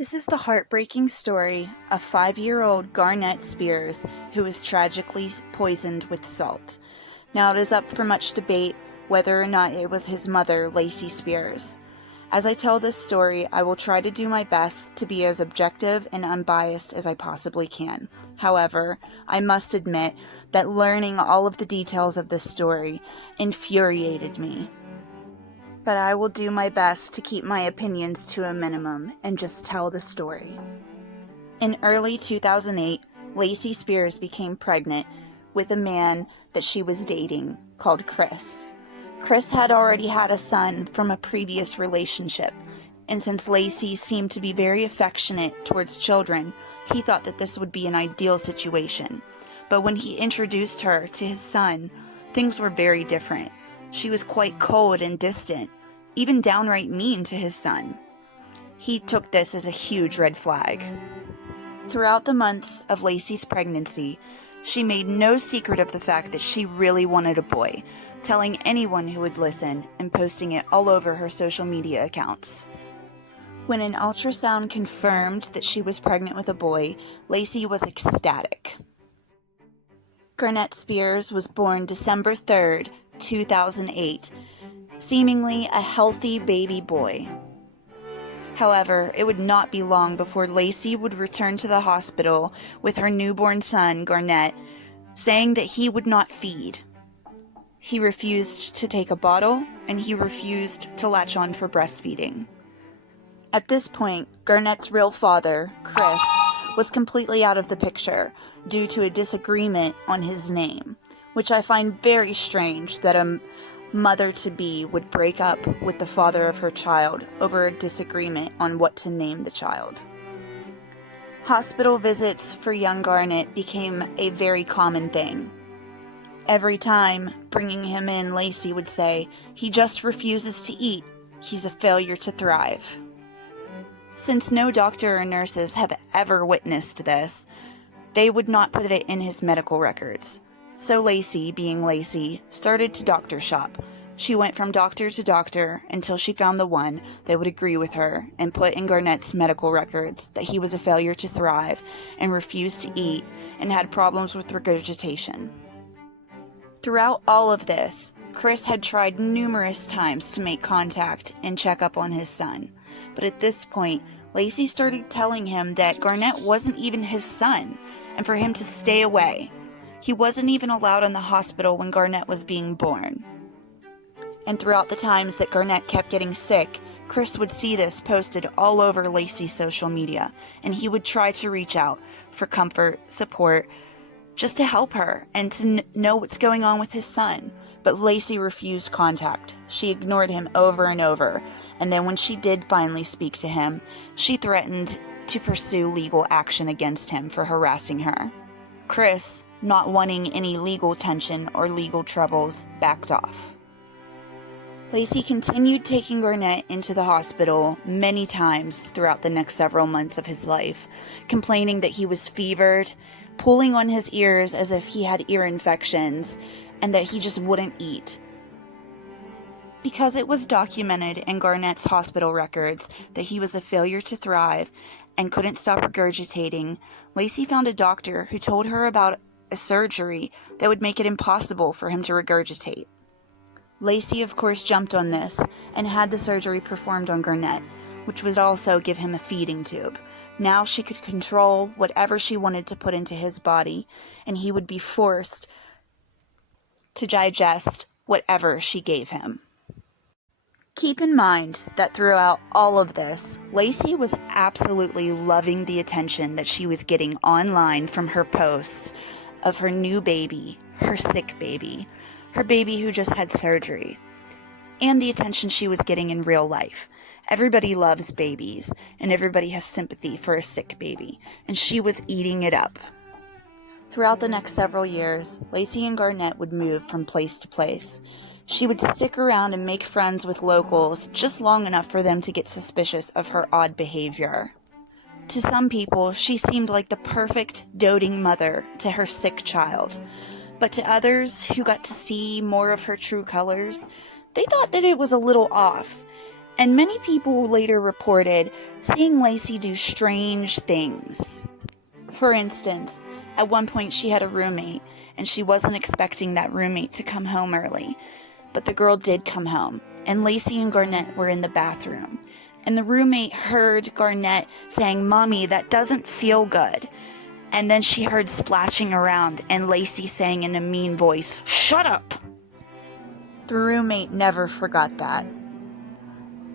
This is the heartbreaking story of 5-year-old Garnett Spears, who was tragically poisoned with salt. Now, it is up for much debate whether or not it was his mother, Lacey Spears. As I tell this story, I will try to do my best to be as objective and unbiased as I possibly can. However, I must admit that learning all of the details of this story infuriated me. But I will do my best to keep my opinions to a minimum and just tell the story. In early 2008, Lacey Spears became pregnant with a man that she was dating called Chris. Chris had already had a son from a previous relationship, and since Lacey seemed to be very affectionate towards children, he thought that this would be an ideal situation. But when he introduced her to his son, things were very different. She was quite cold and distant, even downright mean to his son. He took this as a huge red flag. Throughout the months of Lacey's pregnancy, she made no secret of the fact that she really wanted a boy, telling anyone who would listen and posting it all over her social media accounts. When an ultrasound confirmed that she was pregnant with a boy, Lacey was ecstatic. Garnett Spears was born December 3rd, 2008, seemingly a healthy baby boy. However, it would not be long before Lacey would return to the hospital with her newborn son, Garnett, saying that he would not feed. He refused to take a bottle, and he refused to latch on for breastfeeding. At this point, Garnett's real father, Chris, was completely out of the picture due to a disagreement on his name, which I find very strange that a mother-to-be would break up with the father of her child over a disagreement on what to name the child. Hospital visits for young Garnett became a very common thing. Every time bringing him in, Lacey would say, "He just refuses to eat. He's a failure to thrive." Since no doctor or nurses have ever witnessed this, they would not put it in his medical records. So Lacey, being Lacey, started to doctor shop. She went from doctor to doctor until she found the one that would agree with her and put in Garnett's medical records that he was a failure to thrive and refused to eat and had problems with regurgitation. Throughout all of this, Chris had tried numerous times to make contact and check up on his son. But at this point, Lacey started telling him that Garnett wasn't even his son and for him to stay away. He wasn't even allowed in the hospital when Garnett was being born. And throughout the times that Garnett kept getting sick, Chris would see this posted all over Lacey's social media, and he would try to reach out for comfort, support, just to help her and to know what's going on with his son. But Lacey refused contact. She ignored him over and over, and then when she did finally speak to him, she threatened to pursue legal action against him for harassing her. Chris, not wanting any legal tension or legal troubles, backed off. Lacey continued taking Garnett into the hospital many times throughout the next several months of his life, complaining that he was fevered, pulling on his ears as if he had ear infections, and that he just wouldn't eat. Because it was documented in Garnett's hospital records that he was a failure to thrive and couldn't stop regurgitating, Lacey found a doctor who told her about a surgery that would make it impossible for him to regurgitate. Lacey, of course, jumped on this and had the surgery performed on Garnett, which would also give him a feeding tube. Now she could control whatever she wanted to put into his body, and he would be forced to digest whatever she gave him. Keep in mind that throughout all of this, Lacey was absolutely loving the attention that she was getting online from her posts of her new baby, her sick baby, her baby who just had surgery, and the attention she was getting in real life. Everybody loves babies, and everybody has sympathy for a sick baby, and she was eating it up. Throughout the next several years, Lacey and Garnett would move from place to place. She would stick around and make friends with locals just long enough for them to get suspicious of her odd behavior. To some people, she seemed like the perfect doting mother to her sick child. But to others who got to see more of her true colors, they thought that it was a little off, And many people later reported seeing Lacey do strange things. For instance, at one point she had a roommate, and she wasn't expecting that roommate to come home early. But the girl did come home, and Lacey and Garnett were in the bathroom. And the roommate heard Garnett saying, "Mommy, that doesn't feel good." And then she heard splashing around and Lacey saying in a mean voice, "Shut up!" The roommate never forgot that.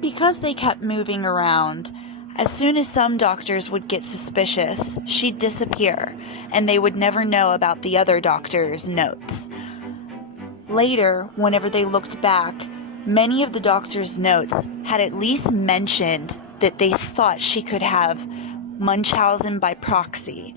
Because they kept moving around, as soon as some doctors would get suspicious, she'd disappear, and they would never know about the other doctor's notes. Later, whenever they looked back, many of the doctor's notes had at least mentioned that they thought she could have Munchausen by proxy.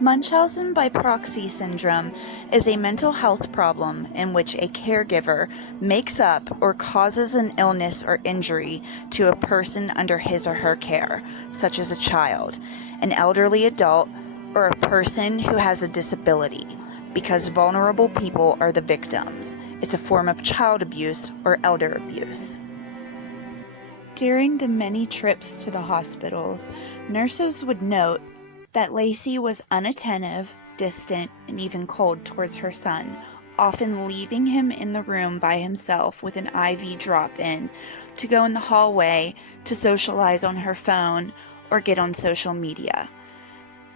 Munchausen by proxy syndrome is a mental health problem in which a caregiver makes up or causes an illness or injury to a person under his or her care, such as a child, an elderly adult, or a person who has a disability, because vulnerable people are the victims. It's a form of child abuse or elder abuse. During the many trips to the hospitals, nurses would note that Lacey was unattentive, distant, and even cold towards her son, often leaving him in the room by himself with an IV drop-in to go in the hallway to socialize on her phone or get on social media.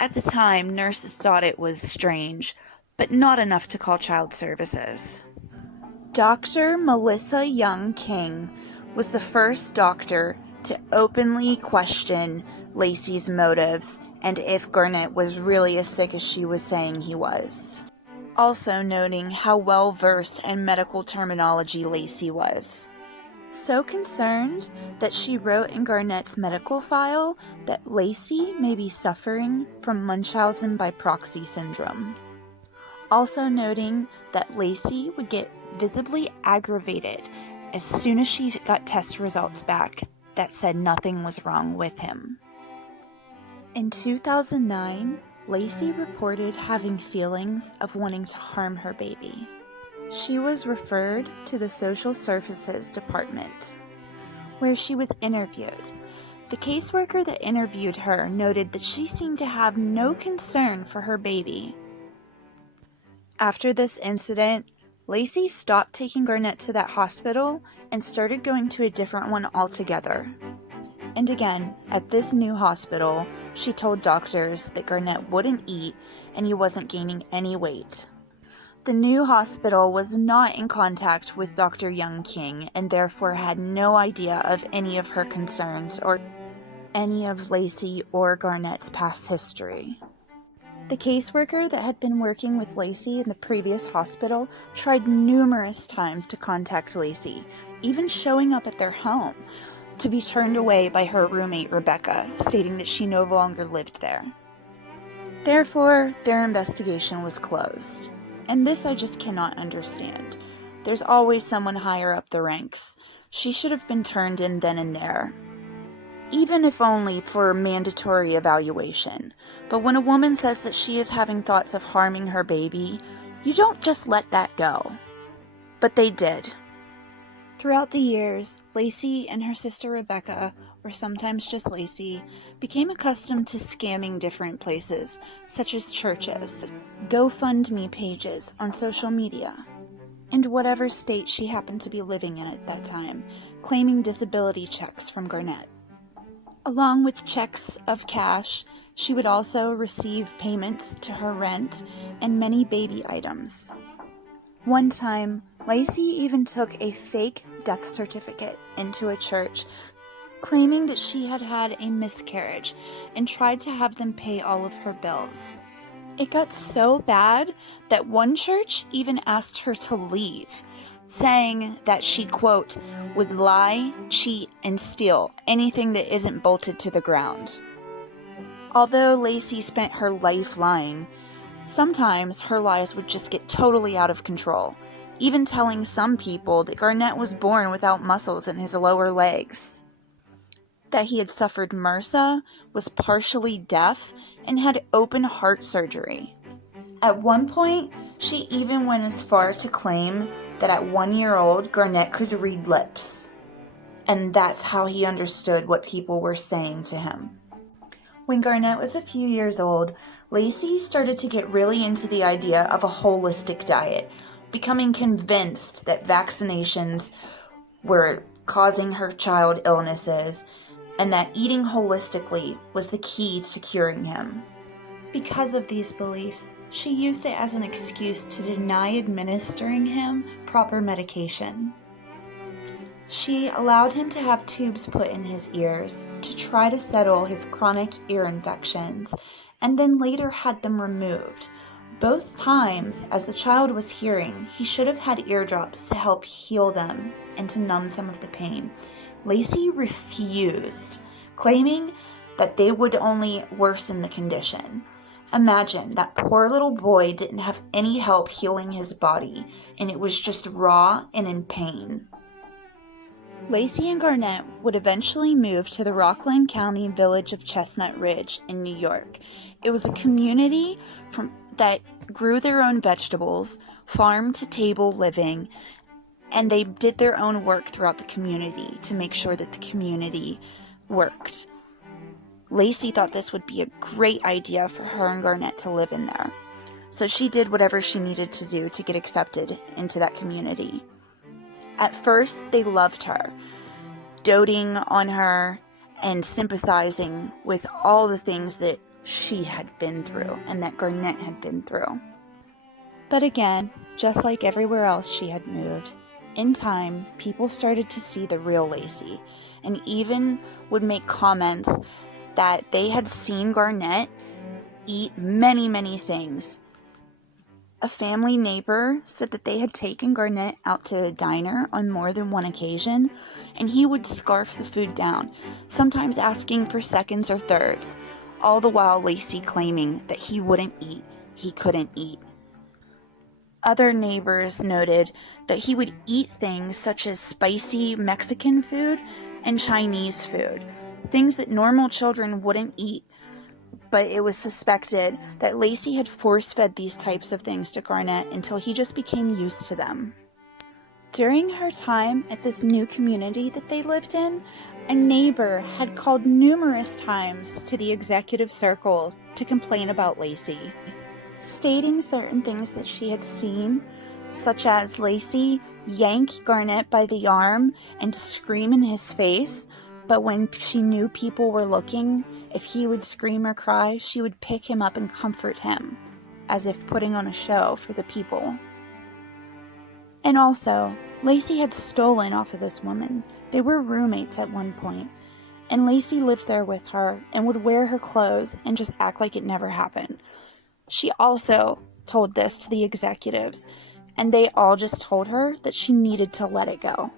At the time, nurses thought it was strange, but not enough to call child services. Dr. Melissa Young King was the first doctor to openly question Lacey's motives and if Garnett was really as sick as she was saying he was. Also noting how well-versed in medical terminology Lacey was. So concerned that she wrote in Garnett's medical file that Lacey may be suffering from Munchausen by proxy syndrome. Also noting that Lacey would get visibly aggravated as soon as she got test results back that said nothing was wrong with him. In 2009, Lacey reported having feelings of wanting to harm her baby. She was referred to the Social Services Department, where she was interviewed. The caseworker that interviewed her noted that she seemed to have no concern for her baby. After this incident, Lacey stopped taking Garnett to that hospital and started going to a different one altogether. And again, at this new hospital, she told doctors that Garnett wouldn't eat and he wasn't gaining any weight. The new hospital was not in contact with Dr. Young King and therefore had no idea of any of her concerns or any of Lacey or Garnett's past history. The caseworker that had been working with Lacey in the previous hospital tried numerous times to contact Lacey, even showing up at their home, to be turned away by her roommate Rebecca, stating that she no longer lived there. Therefore, their investigation was closed. And this I just cannot understand. There's always someone higher up the ranks. She should have been turned in then and there, even if only for mandatory evaluation. But when a woman says that she is having thoughts of harming her baby, you don't just let that go. But they did. Throughout the years, Lacey and her sister Rebecca, or sometimes just Lacey, became accustomed to scamming different places, such as churches, GoFundMe pages on social media, and whatever state she happened to be living in at that time, claiming disability checks from Garnett. Along with checks of cash, she would also receive payments to her rent and many baby items. One time, Lacey even took a fake death certificate into a church, claiming that she had had a miscarriage and tried to have them pay all of her bills. It got so bad that one church even asked her to leave, saying that she, quote, would lie, cheat, and steal anything that isn't bolted to the ground. Although Lacey spent her life lying, sometimes her lies would just get totally out of control, even telling some people that Garnett was born without muscles in his lower legs, that he had suffered MRSA, was partially deaf, and had open heart surgery. At one point, she even went as far to claim that at 1 year old, Garnett could read lips. and that's how he understood what people were saying to him. When Garnett was a few years old, Lacey started to get really into the idea of a holistic diet, becoming convinced that vaccinations were causing her child illnesses and that eating holistically was the key to curing him. Because of these beliefs, she used it as an excuse to deny administering him proper medication. She allowed him to have tubes put in his ears to try to settle his chronic ear infections, and then later had them removed. Both times, as the child was hearing, he should have had eardrops to help heal them and to numb some of the pain. Lacey refused, claiming that they would only worsen the condition. Imagine, that poor little boy didn't have any help healing his body, and it was just raw and in pain. Lacey and Garnett would eventually move to the Rockland County village of Chestnut Ridge in New York. It was a community that grew their own vegetables, farm-to-table living, and they did their own work throughout the community to make sure that the community worked. Lacey thought this would be a great idea for her and Garnett to live in there, so she did whatever she needed to do to get accepted into that community. At first, they loved her, doting on her and sympathizing with all the things that she had been through and that Garnett had been through. But again, just like everywhere else she had moved, in time, people started to see the real Lacey and even would make comments that they had seen Garnett eat many, many things. A family neighbor said that they had taken Garnett out to a diner on more than one occasion, and he would scarf the food down, sometimes asking for seconds or thirds, all the while Lacey claiming that he wouldn't eat, he couldn't eat. Other neighbors noted that he would eat things such as spicy Mexican food and Chinese food, things that normal children wouldn't eat, but it was suspected that Lacey had force-fed these types of things to Garnett until he just became used to them. During her time at this new community that they lived in, a neighbor had called numerous times to the executive circle to complain about Lacey, stating certain things that she had seen, such as Lacey yank Garnett by the arm and scream in his face, but when she knew people were looking, if he would scream or cry, she would pick him up and comfort him, as if putting on a show for the people. And also, Lacey had stolen off of this woman. They were roommates at one point, and Lacey lived there with her and would wear her clothes and just act like it never happened. She also told this to the executives, and they all just told her that she needed to let it go.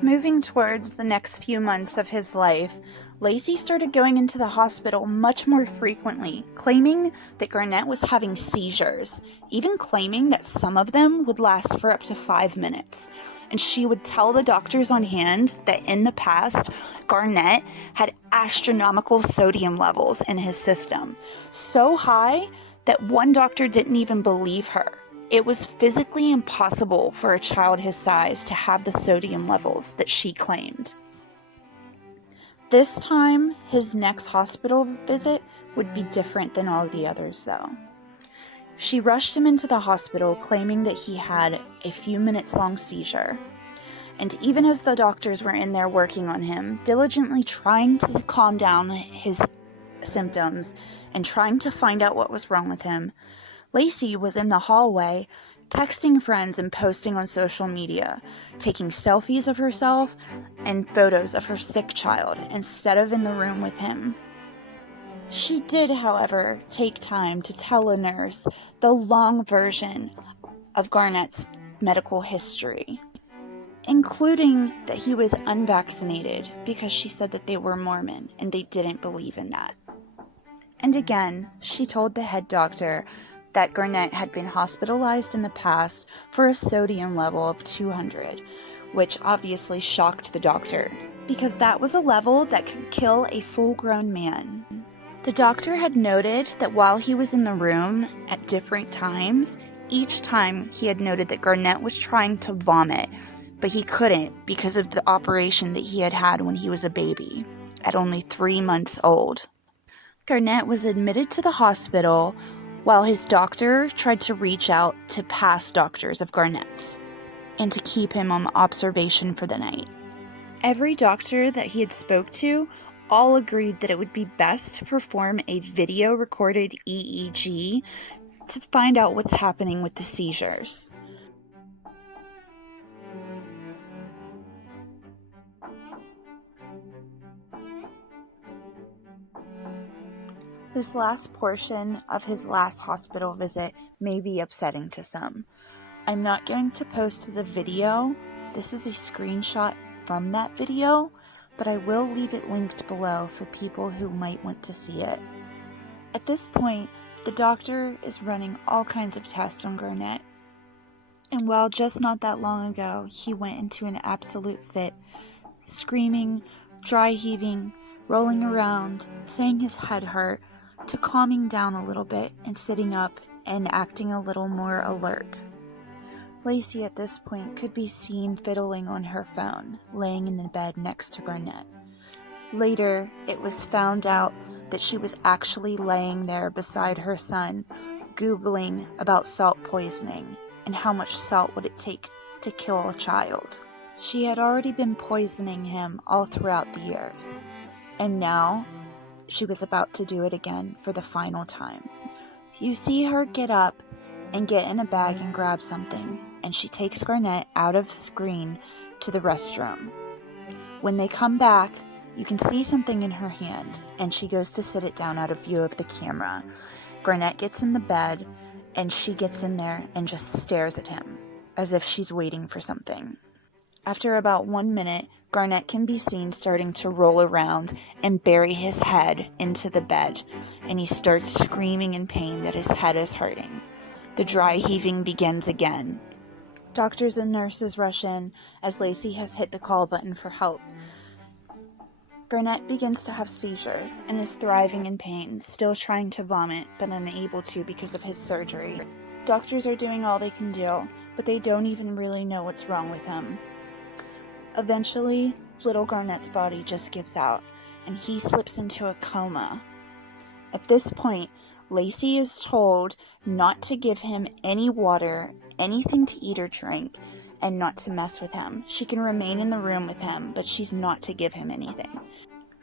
Moving towards the next few months of his life, Lacey started going into the hospital much more frequently, claiming that Garnett was having seizures, even claiming that some of them would last for up to 5 minutes. And she would tell the doctors on hand that in the past, Garnett had astronomical sodium levels in his system, so high that one doctor didn't even believe her. It was physically impossible for a child his size to have the sodium levels that she claimed. This time, his next hospital visit would be different than all the others, though. She rushed him into the hospital, claiming that he had a few minutes long seizure. And even as the doctors were in there working on him, diligently trying to calm down his symptoms and trying to find out what was wrong with him, Lacey was in the hallway, texting friends and posting on social media, taking selfies of herself and photos of her sick child instead of in the room with him. She did, however, take time to tell a nurse the long version of Garnett's medical history, including that he was unvaccinated because she said that they were Mormon and they didn't believe in that. And again, she told the head doctor that Garnett had been hospitalized in the past for a sodium level of 200, which obviously shocked the doctor, because that was a level that could kill a full-grown man. The doctor had noted that while he was in the room at different times, each time he had noted that Garnett was trying to vomit, but he couldn't because of the operation that he had had when he was a baby, at only 3 months old. Garnett was admitted to the hospital while his doctor tried to reach out to past doctors of Garnett's and to keep him on observation for the night. Every doctor that he had spoke to all agreed that it would be best to perform a video recorded EEG to find out what's happening with the seizures. This last portion of his last hospital visit may be upsetting to some. I'm not going to post the video. This is a screenshot from that video, but I will leave it linked below for people who might want to see it. At this point, the doctor is running all kinds of tests on Garnett. And while just not that long ago, he went into an absolute fit, screaming, dry heaving, rolling around, saying his head hurt, to calming down a little bit and sitting up and acting a little more alert. Lacey at this point could be seen fiddling on her phone, laying in the bed next to Garnett. Later, it was found out that she was actually laying there beside her son, Googling about salt poisoning and how much salt would it take to kill a child. She had already been poisoning him all throughout the years, and now she was about to do it again for the final time. You see her get up and get in a bag and grab something, and she takes Garnett out of screen to the restroom. When they come back, you can see something in her hand, and she goes to sit it down out of view of the camera. Garnett gets in the bed, and she gets in there and just stares at him, as if she's waiting for something. After about 1 minute, Garnett can be seen starting to roll around and bury his head into the bed, and he starts screaming in pain that his head is hurting. The dry heaving begins again. Doctors and nurses rush in as Lacey has hit the call button for help. Garnett begins to have seizures and is thriving in pain, still trying to vomit, but unable to because of his surgery. Doctors are doing all they can do, but they don't even really know what's wrong with him. Eventually, little Garnett's body just gives out, and he slips into a coma. At this point, Lacey is told not to give him any water, anything to eat or drink, and not to mess with him. She can remain in the room with him, but she's not to give him anything,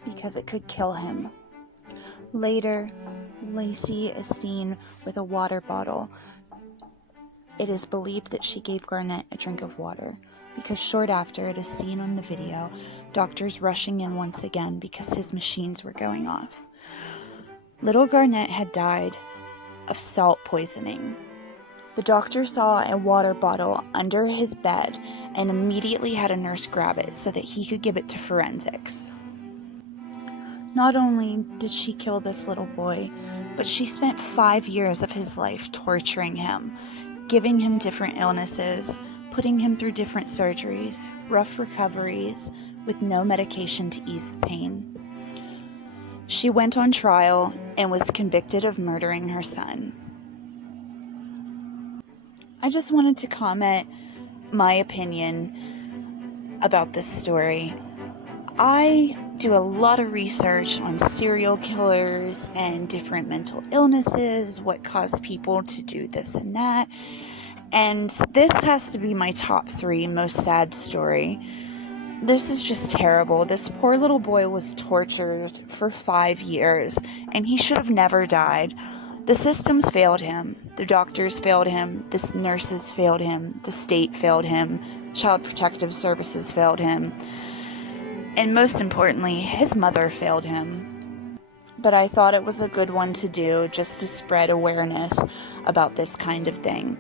because it could kill him. Later, Lacey is seen with a water bottle. It is believed that she gave Garnett a drink of water, because short after it is seen on the video, doctors rushing in once again because his machines were going off. Little Garnett had died of salt poisoning. The doctor saw a water bottle under his bed and immediately had a nurse grab it so that he could give it to forensics. Not only did she kill this little boy, but she spent 5 years of his life torturing him, giving him different illnesses, putting him through different surgeries, rough recoveries, with no medication to ease the pain. She went on trial and was convicted of murdering her son. I just wanted to comment my opinion about this story. I do a lot of research on serial killers and different mental illnesses, what caused people to do this and that. And this has to be my top 3 most sad story. This is just terrible. This poor little boy was tortured for 5 years, and he should have never died. The systems failed him. The doctors failed him. The nurses failed him. The state failed him. Child Protective Services failed him. And most importantly, his mother failed him. But I thought it was a good one to do just to spread awareness about this kind of thing.